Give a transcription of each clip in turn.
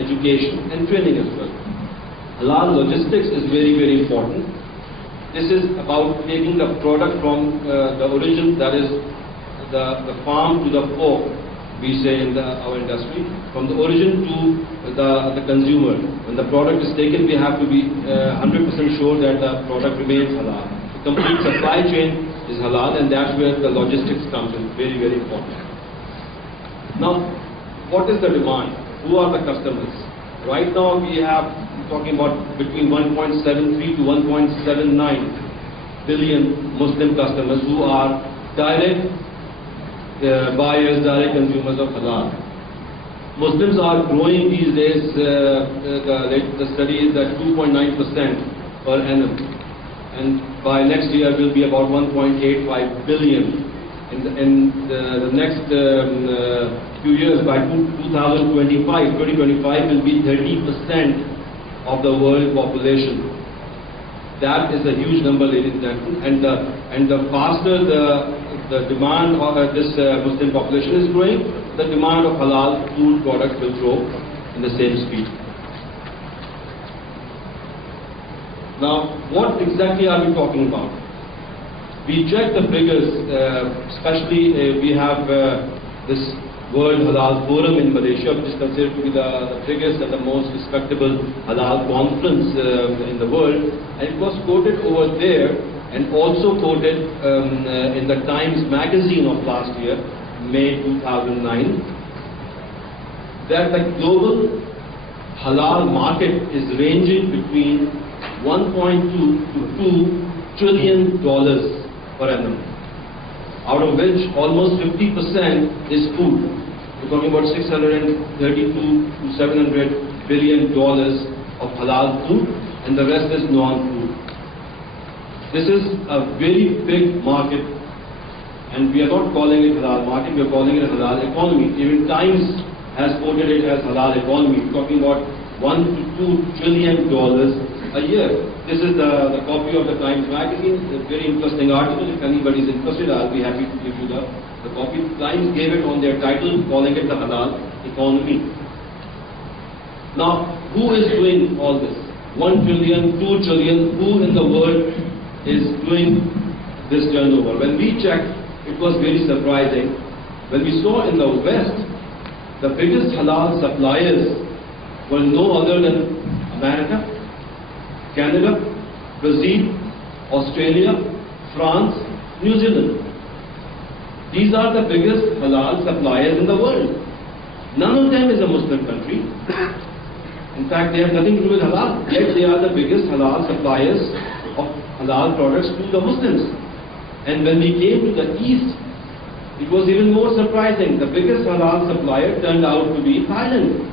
education and training as well. Halal logistics is very, very important. This is about taking the product from the origin, that is the farm to the fork, we say in our industry, from the origin to the consumer. When the product is taken, we have to be 100% sure that the product remains halal. The complete supply chain is halal, and that's where the logistics comes in, very, very important. Now, what is the demand? Who are the customers? Right now we have talking about between 1.73 to 1.79 billion Muslim customers who are direct buyers, direct consumers of halal. Muslims are growing these days. The study is at 2.9% per annum, and by next year will be about 1.85 billion. In the next few years, by 2025 will be 30% of the world population. That is a huge number, ladies and gentlemen. And the faster the demand of this Muslim population is growing, the demand of halal food products will grow in the same speed. Now, what exactly are we talking about? We check the figures, especially we have this World Halal Forum in Malaysia, which is considered to be the biggest and the most respectable halal conference in the world. And it was quoted over there and also quoted in the Times magazine of last year, May 2009, that the global halal market is ranging between 1.2 to $2 trillion per annum, out of which almost 50% is food. We're talking about 632 to 700 billion dollars of halal food, and the rest is non-food. This is a very big market, and we are not calling it halal market, we are calling it a halal economy. Even Times has quoted it as halal economy, talking about $1 to $2 trillion a year. This is the copy of the Times magazine. It's a very interesting article. If anybody is interested, I'll be happy to give you the copy. Times gave it on their title, calling it the halal economy. Now, who is doing all this? 1 trillion, 2 trillion, who in the world is doing this turnover? When we checked, it was very surprising. When we saw in the West, the biggest halal suppliers were no other than America, Canada, Brazil, Australia, France, New Zealand. These are the biggest halal suppliers in the world. None of them is a Muslim country. In fact, they have nothing to do with halal, yet they are the biggest halal suppliers of halal products to the Muslims. And when we came to the East, it was even more surprising. The biggest halal supplier turned out to be Thailand.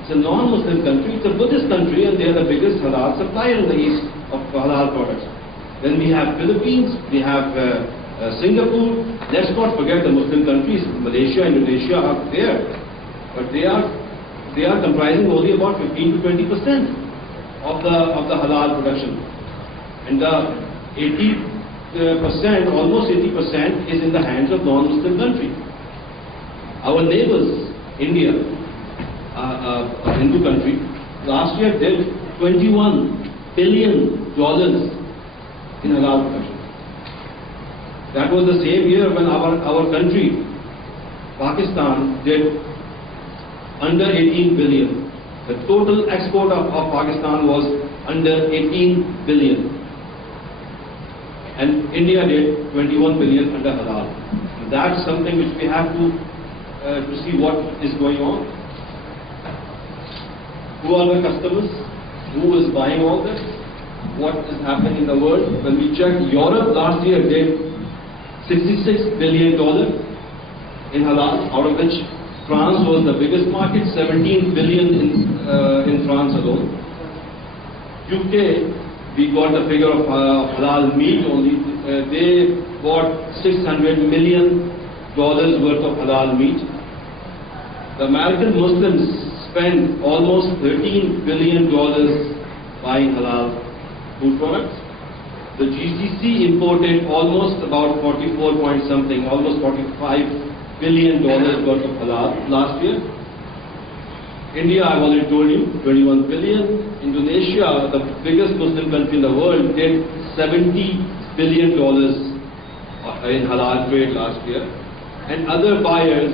It's a non-Muslim country, it's a Buddhist country, and they are the biggest halal supplier in the East of halal products. Then we have Philippines, we have Singapore. Let's not forget the Muslim countries. Malaysia, Indonesia are there, but they are comprising only about 15 to 20% of the halal production, and the 80%, almost 80%, is in the hands of non-Muslim countries. Our neighbors, India, a Hindu country, last year did $21 billion in halal production. That was the same year when our country, Pakistan, did under 18 billion. The total export of Pakistan was under 18 billion. And India did 21 billion under halal. And that's something which we have to see what is going on. Who are the customers? Who is buying all this? What is happening in the world? When we check, Europe last year did $66 billion in halal, out of which France was the biggest market, 17 billion in France alone. UK, we got the figure of halal meat only. They bought $600 million worth of halal meat. The American Muslims spent almost $13 billion buying halal food products. The GCC imported almost about 44 point something, almost $45 billion worth of halal last year. India, I've already told you, 21 billion. Indonesia, the biggest Muslim country in the world, did $70 billion in halal trade last year. And other buyers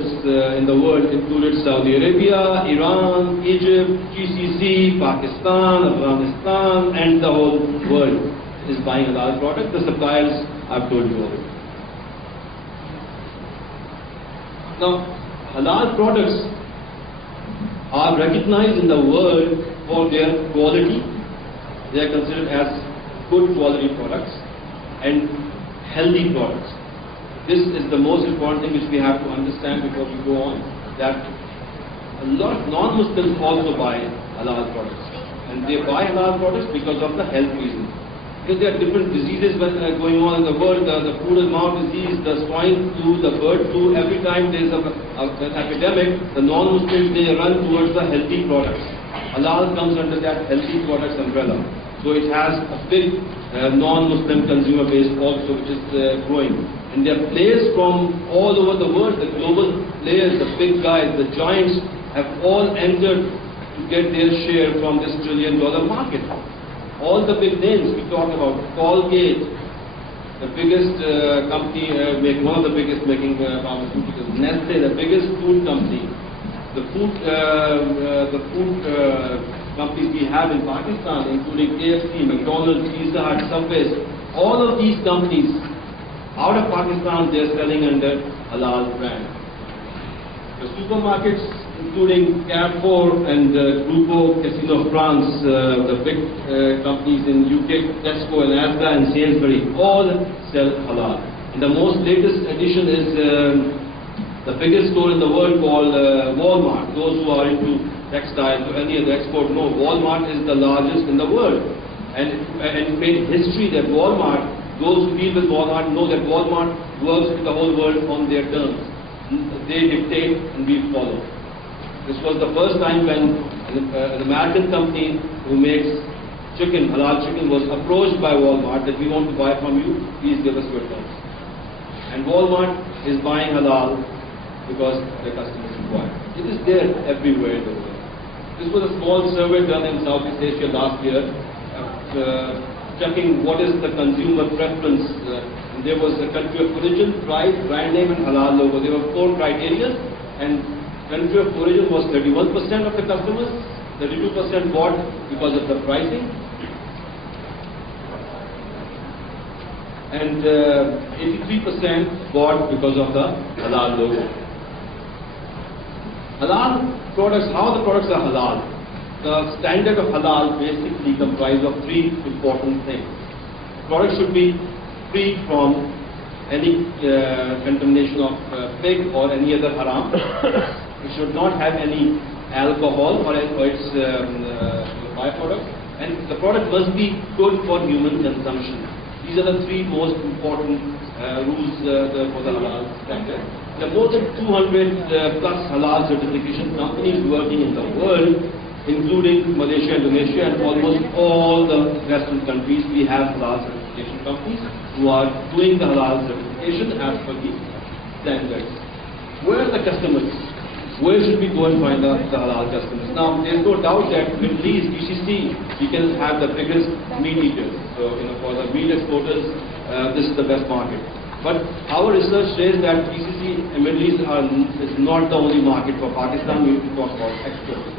in the world included Saudi Arabia, Iran, Egypt, GCC, Pakistan, Afghanistan, and the whole world is buying halal products. The suppliers I've told you already. Now, halal products are recognized in the world for their quality. They are considered as good quality products and healthy products. This is the most important thing which we have to understand before we go on, that a lot of non-Muslims also buy halal products. And they buy halal products because of the health reasons. Because there are different diseases going on in the world, the foot and mouth disease, the swine flu, the bird flu. Every time there is an epidemic, the non-Muslims, they run towards the healthy products. Halal comes under that healthy products umbrella. So it has a big non-Muslim consumer base also, which is growing. And there are players from all over the world, the global players, the big guys, the giants, have all entered to get their share from this $1 trillion market. All the big names we talk about, Colgate, the biggest company, one of the biggest making pharmaceuticals, Nestle, the biggest food company, the food companies we have in Pakistan, including KFC, McDonald's, Pizza Hut, Subway, all of these companies out of Pakistan, they are selling under halal brand. The supermarkets, including Carrefour and Grupo Casino France, the big companies in UK, Tesco and Asda and Sainsbury, all sell halal. And the most latest addition is the biggest store in the world called Walmart. Those who are into textiles or any other export know Walmart is the largest in the world. And it made history that Walmart, those who deal with Walmart know that Walmart works with the whole world on their terms. They dictate and we follow. This was the first time when an American company who makes chicken, halal chicken, was approached by Walmart that we want to buy from you, please give us your terms. And Walmart is buying halal because the customers require. It is there everywhere in the world. This was a small survey done in Southeast Asia last year, checking what is the consumer preference. And there was a country of origin, price, brand name and halal logo. There were 4 criteria, and country of origin was 31% of the customers, 32% bought because of the pricing, and 83% bought because of the halal logo. Halal products, how the products are halal? The standard of halal basically comprises of 3 important things. Products should be free from any contamination of pig or any other haram. It should not have any alcohol or its byproduct, and the product must be good for human consumption. These are the 3 most important rules for the halal standard. There are more than 200 plus halal certification companies working in the world, including Malaysia, Indonesia, and almost all the Western countries. We have halal certification companies who are doing the halal certification as per the standards. Where are the customers? Where should we go and find the halal customers? Now, there is no doubt that Middle East, GCC, we can have the biggest meat eaters. So, for the meat exporters, this is the best market. But our research says that GCC and Middle East is not the only market for Pakistan. We have to talk about exports.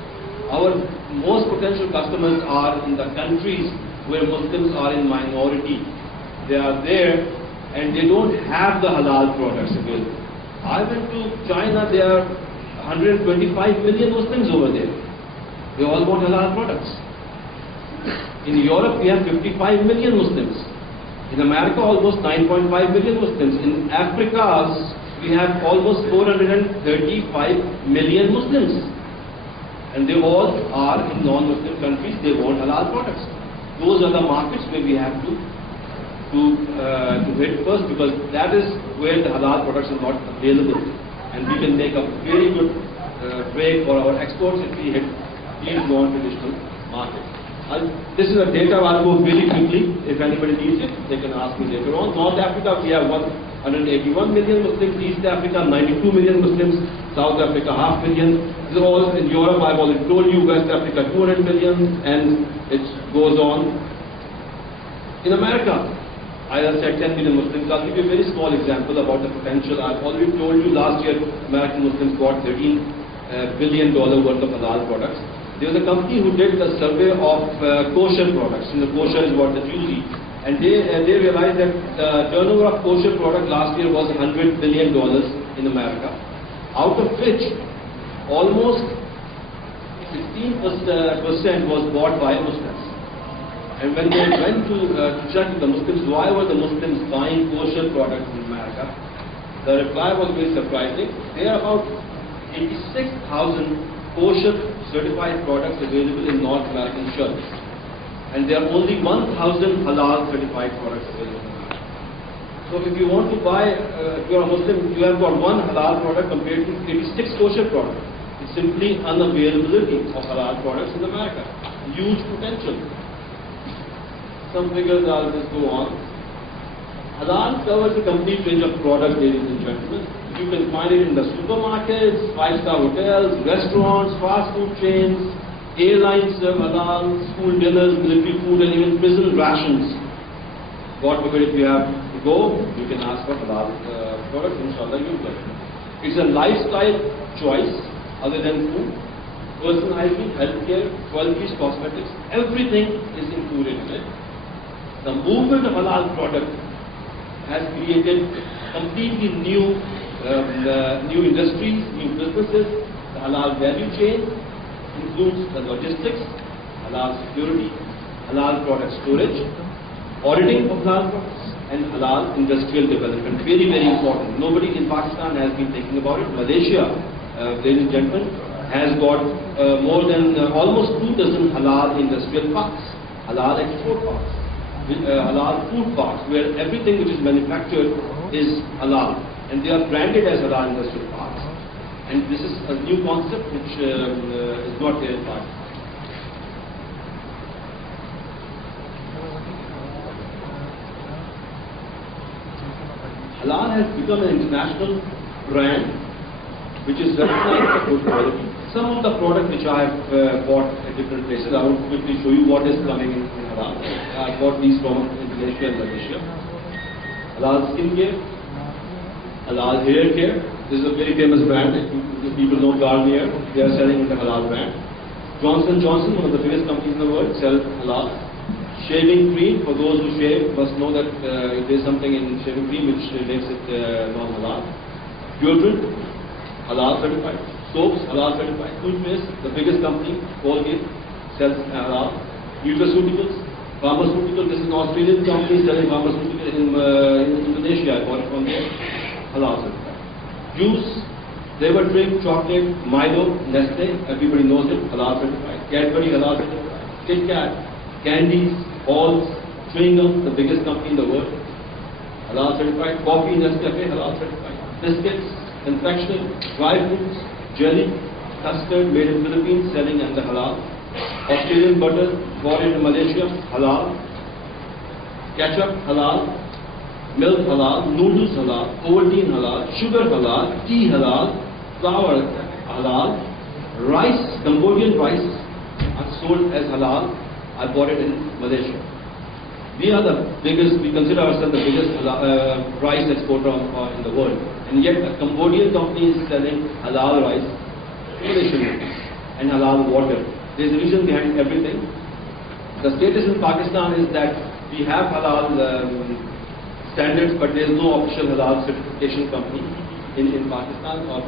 Our most potential customers are in the countries where Muslims are in minority. They are there and they don't have the halal products available. I went to China, there are 125 million Muslims over there. They all want halal products. In Europe, we have 55 million Muslims. In America, almost 9.5 million Muslims. In Africa, we have almost 435 million Muslims. And they all are in non-Muslim countries. They want halal products. Those are the markets where we have to hit first, because that is where the halal products are not available. And we can make a very good trade for our exports if we hit these non-traditional markets. This is a data I'll go very quickly. If anybody needs it, they can ask me later on. North Africa, we have 181 million Muslims. East Africa, 92 million Muslims. South Africa, half million. This is all in Europe. I've already told you. West Africa, 200 million, and it goes on. In America, I said 10 million Muslims. I'll give you a very small example about the potential. I've already told you last year, American Muslims bought $13 billion worth of halal products. There was a company who did a survey of kosher products. Kosher is what the Jews eat. And they realized that the turnover of kosher product last year was $100 billion in America, out of which almost 16% was bought by Muslims. And when they went to check with the Muslims, why were the Muslims buying kosher products in America, the reply was very surprising. There are about 86,000 kosher certified products available in North American churches. And there are only 1,000 halal certified products available in America. So if you want to buy, if you are a Muslim, you have got one halal product compared to 86 kosher products. It's simply unavailability of halal products in America. Huge potential. Some figures I'll just go on. Halal covers a complete range of products, ladies and gentlemen. You can find it in the supermarkets, five-star hotels, restaurants, fast food chains, airlines serve halal, school dinners, military food, and even prison rations. God forbid, if you have to go, you can ask for halal products, inshallah you'll get it. It's a lifestyle choice other than food. Personal hygiene, healthcare, qualities, cosmetics, everything is included in it. The movement of halal product has created completely new industries, new businesses. The halal value chain includes the logistics, halal security, halal product storage, auditing of halal products, and halal industrial development. Very, very important. Nobody in Pakistan has been thinking about it. Malaysia, ladies and gentlemen, has got more than almost 24 halal industrial parks, halal export parks, halal food parks, where everything which is manufactured is halal. And they are branded as halal industrial parks. And this is a new concept which is not there in Pakistan. Halal has become an international brand which is recognized for good quality. Some of the products which I have bought at different places, I will quickly show you what is coming in halal. I bought these from Indonesia and Malaysia. Halal skincare, halal hair care. This is a very famous brand. If people know Garnier, they are selling in the halal brand. Johnson & Johnson, one of the biggest companies in the world, sells halal. Shaving cream, for those who shave, must know that there is something in shaving cream which makes it non-halal. Deodorant, halal certified. Soaps, halal certified. Toothpaste, the biggest company, Colgate, sells halal. Nutraceuticals, pharmaceuticals. This is an Australian company selling pharmaceuticals in Indonesia. I bought it from there. Halal certified. Juice, flavored drink, chocolate, Milo, Nestle, everybody knows it, halal certified. Cadbury, halal certified. Kit Kat, candies, balls, chewing gum, the biggest company in the world, halal certified. Coffee, Nescafe, halal certified. Biscuits, confectionery, dry fruits, jelly, custard made in Philippines, selling under halal. Australian butter, bought in Malaysia, halal. Ketchup, halal. Milk, halal. Noodles, halal. Ovaltine, halal. Sugar, halal. Tea, halal. Flour, halal. Rice, Cambodian rice, are sold as halal. I bought it in Malaysia. We are the biggest, we consider ourselves the biggest rice exporter in the world. And yet a Cambodian company is selling halal rice, Malaysian rice, and halal water. There is a reason behind everything. The status in Pakistan is that we have halal standards, but there is no official halal certification company in Pakistan or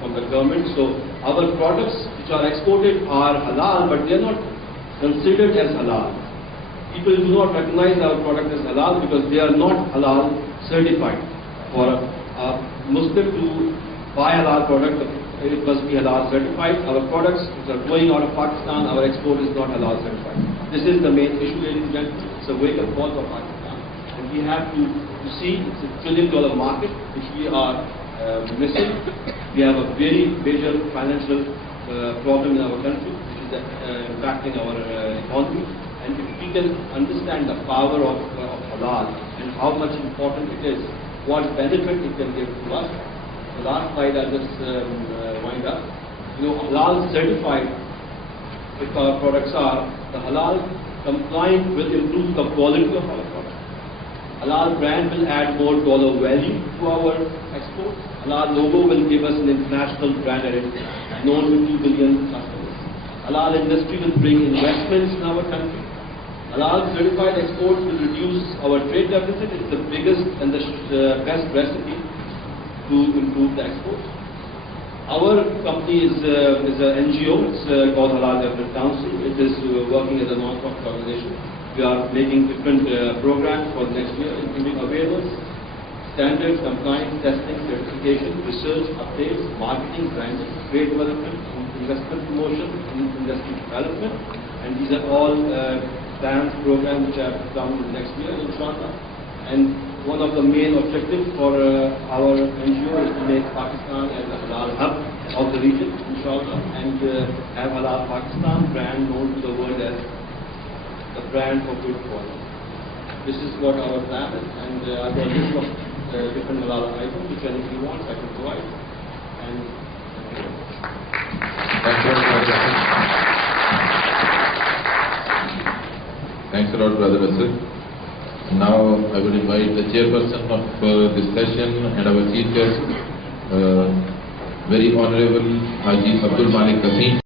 from the government. So our products which are exported are halal, but they are not considered as halal. People do not recognize our product as halal because they are not halal certified. For a Muslim to buy halal product, it must be halal certified. Our products which are going out of Pakistan, our export is not halal certified. This is the main issue, ladies and gentlemen. It's a wake-up call for Pakistan. And we have to see it's a $1 trillion market which we are missing. We have a very major financial problem in our country, which is impacting our economy. And if we can understand the power of halal and how much important it is, what benefit it can give to us. The last slide I'll just wind up. Halal certified, if our products are, the halal compliant will improve the quality of our products. Halal brand will add more dollar value to our exports. Halal logo will give us an international brand identity, known to 2 billion customers. Halal industry will bring investments in our country. Halal certified exports will reduce our trade deficit. It's the biggest and the best recipe to improve the exports. Our company is an NGO. It's called Halal Development Council. It is working as a non-profit organization. We are making different programs for the next year, including awareness, standards, compliance, testing, certification, research, updates, marketing, branding, trade development, investment promotion, industry development. And these are all plans, programs which have come next year, inshallah. And one of the main objectives for our NGO is to make Pakistan as a halal hub of the region, inshallah, and have Halal Pakistan brand known to the world as the brand for good quality. This is what our plan is, and I've got a list of different halal items which anybody wants I can provide. And thank you very much. Thanks a lot, Brother Nasir. Now I will invite the chairperson of this session and our chief guest, very honorable Haji Abdul Malik Kasim.